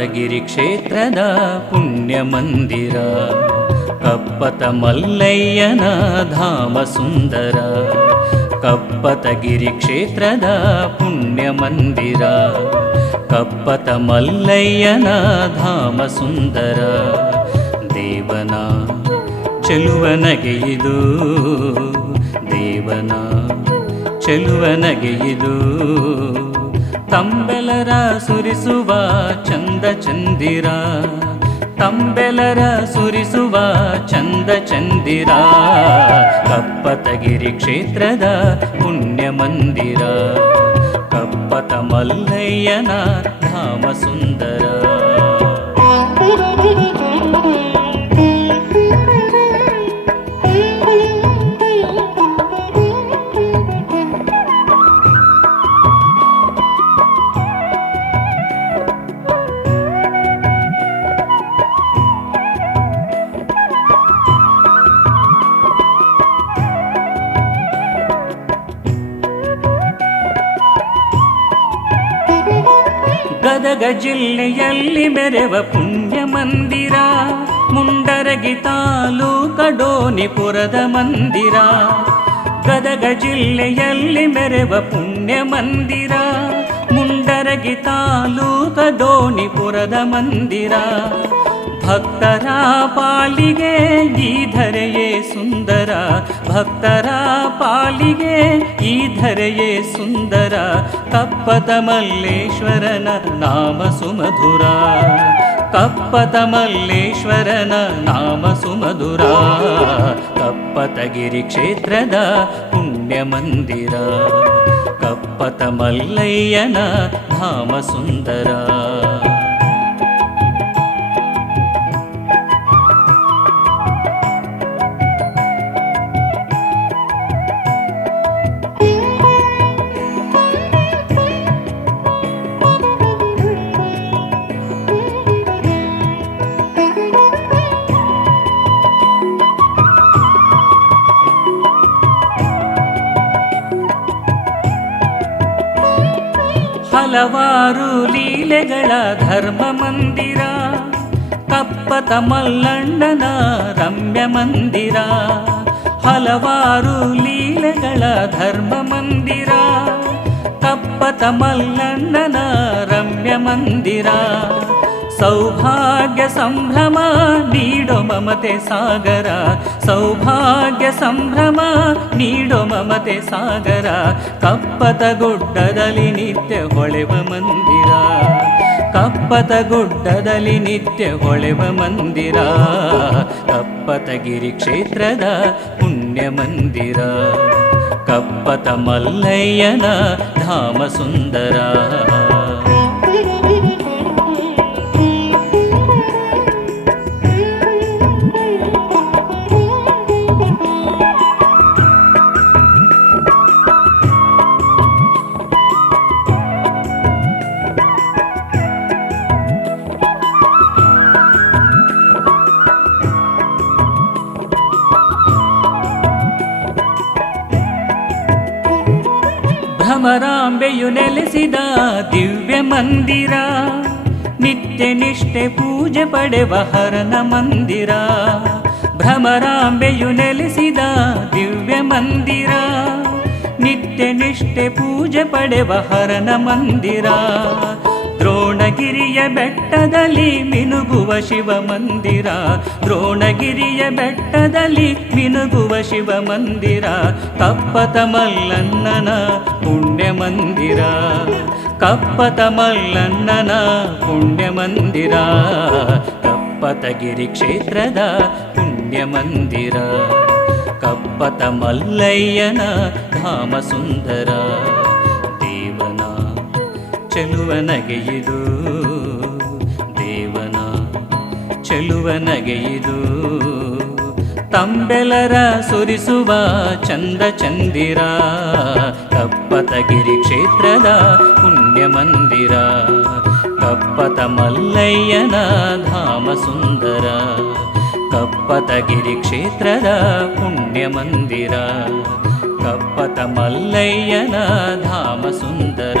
ಕಪ್ಪತಗಿರಿ ಕ್ಷೇತ್ರದ ಪುಣ್ಯ ಮಂದಿರ, ಕಪ್ಪತ ಮಲ್ಲಯ್ಯನ ಧಾಮ ಸುಂದರ. ಕಪ್ಪತಗಿರಿ ಕ್ಷೇತ್ರದ ಪುಣ್ಯ ಮಂದಿರ, ಕಪ್ಪತ ಮಲ್ಲಯ್ಯನ ಧಾಮ ಸುಂದರ. ದೇವನ ಚೆಲುವನಗೆ ಇದು, ದೇವನ ಚೆಲುವನಗೆ ಇದು. ತಂಬೆಲರ ಸುರಿಸುವ ಚಂದ ಚಂದಿರ, ತಂಬೆಲರ ಸುರಿಸುವ ಚಂದ ಚಂದಿರ. ಕಪ್ಪತಗಿರಿ ಕ್ಷೇತ್ರದ ಪುಣ್ಯ ಮಂದಿರ, ಕಪ್ಪತ ಮಲ್ಲಯ್ಯನ ಧಾಮ ಸುಂದರ. ಗದಗ ಜಿಲ್ಲೆಯಲ್ಲಿ ಮೆರೆವ ಪುಣ್ಯ ಮಂದಿರ, ಮುಂಡರಗಿ ತಾಲೂಕ ಡೋನಿಪುರದ ಮಂದಿರ. ಗದಗ ಜಿಲ್ಲೆಯಲ್ಲಿ ಮೆರೆವ ಪುಣ್ಯ ಮಂದಿರ, ಮುಂಡರಗಿ ತಾಲೂಕ ಡೋನಿಪುರದ ಮಂದಿರ. ಭಕ್ತರ ಪಾಲಿಗೆ ಈ ಧರೆಯೇ ಸುಂದರ, ಭಕ್ತರ ಪಾಲಿಗೆ ಈ ಧರೆಯೇ ಸುಂದರ. ಕಪ್ಪತ ಮಲ್ಲೇಶ್ವರನ ನಾಮ ಸುಮಧುರ, ಕಪ್ಪತ ಮಲ್ಲೇಶ್ವರನ ನಾಮ ಸುಮಧುರ. ಕಪ್ಪತಗಿರಿ ಕ್ಷೇತ್ರದ ಪುಣ್ಯ ಮಂದಿರ, ಕಪ್ಪತ ಮಲ್ಲಯ್ಯನ ಧಾಮ ಸುಂದರ. ಹಲವಾರು ಲೀಲೆಗಳ ಧರ್ಮ ಮಂದಿರ, ಕಪ್ಪತ ಮಲ್ಲಣ್ಣನ ರಮ್ಯ ಮಂದಿರ. ಹಲವಾರು ಲೀಲೆಗಳ ಧರ್ಮ ಮಂದಿರ, ಕಪ್ಪತ ಮಲ್ಲಣ್ಣನ ರಮ್ಯ ಮಂದಿರ. ಸೌಭಾಗ್ಯ ಸಂಭ್ರಮ ನೀಡೋ ಮಮತೆ ಸಾಗರ, ಸೌಭಾಗ್ಯ ಸಂಭ್ರಮ ನೀಡೋ ಮಮತೆ ಸಾಗರ. ಕಪ್ಪತ ಗುಡ್ಡದಲ್ಲಿ ನಿತ್ಯ ಹೊಳೆವ ಮಂದಿರ, ಕಪ್ಪತ ಗುಡ್ಡದಲ್ಲಿ ನಿತ್ಯ ಹೊಳೆವ ಮಂದಿರ. ಕಪ್ಪತಗಿರಿ ಕ್ಷೇತ್ರದ ಪುಣ್ಯ ಮಂದಿರ, ಕಪ್ಪತ ಮಲ್ಲಯ್ಯನ ಧಾಮ ಸುಂದರ. ಭ್ರಮರಾಂಬೆಯು ನೆಲೆಸಿದ ದಿವ್ಯ ಮಂದಿರ, ನಿತ್ಯ ನಿಷ್ಠೆ ಪೂಜೆ ಪಡೆವ ಹರನ ಮಂದಿರ. ಭ್ರಮರಾಂಬೆಯು ನೆಲೆಸಿದ ದಿವ್ಯ ಮಂದಿರ, ನಿತ್ಯ ನಿಷ್ಠೆ ಪೂಜೆ ಪಡೆವ ಹರನ ಮಂದಿರ. ದ್ರೋಣಗಿರಿಯ ಬೆಟ್ಟದಲ್ಲಿ ಮಿನುಗುವ ಶಿವ ಮಂದಿರ, ದ್ರೋಣಗಿರಿಯ ಬೆಟ್ಟದಲ್ಲಿ ಮಿನುಗುವ ಶಿವ ಮಂದಿರ. ಕಪ್ಪತ ಮಲ್ಲಣ್ಣನ ಪುಣ್ಯ ಮಂದಿರ, ಕಪ್ಪತ ಮಲ್ಲಣ್ಣನ ಪುಣ್ಯ ಮಂದಿರ. ಕಪ್ಪತಗಿರಿ ಕ್ಷೇತ್ರದ ಪುಣ್ಯ ಮಂದಿರ, ಕಪ್ಪತ ಮಲ್ಲಯ್ಯನ ಧಾಮ ಸುಂದರ. ದೇವನ ಚೆಲುವನಗೆ ಇದು, ದೇವನ ಚೆಲುವನಗೆ ಇದು. ತಂಬೆಲರ ಸುರಿಸುವ ಚಂದ ಚಂದಿರ, ಕಪ್ಪತಗಿರಿ ಕ್ಷೇತ್ರದ ಪುಣ್ಯ ಮಂದಿರ. ಕಪ್ಪತ ಮಲ್ಲಯ್ಯನ ಧಾಮ ಸುಂದರ, ಕಪ್ಪತಗಿರಿ ಕ್ಷೇತ್ರದ ಪುಣ್ಯ ಮಂದಿರ. ಕಪ್ಪತ ಮಲ್ಲಯ್ಯನ ಧಾಮ ಸುಂದರ.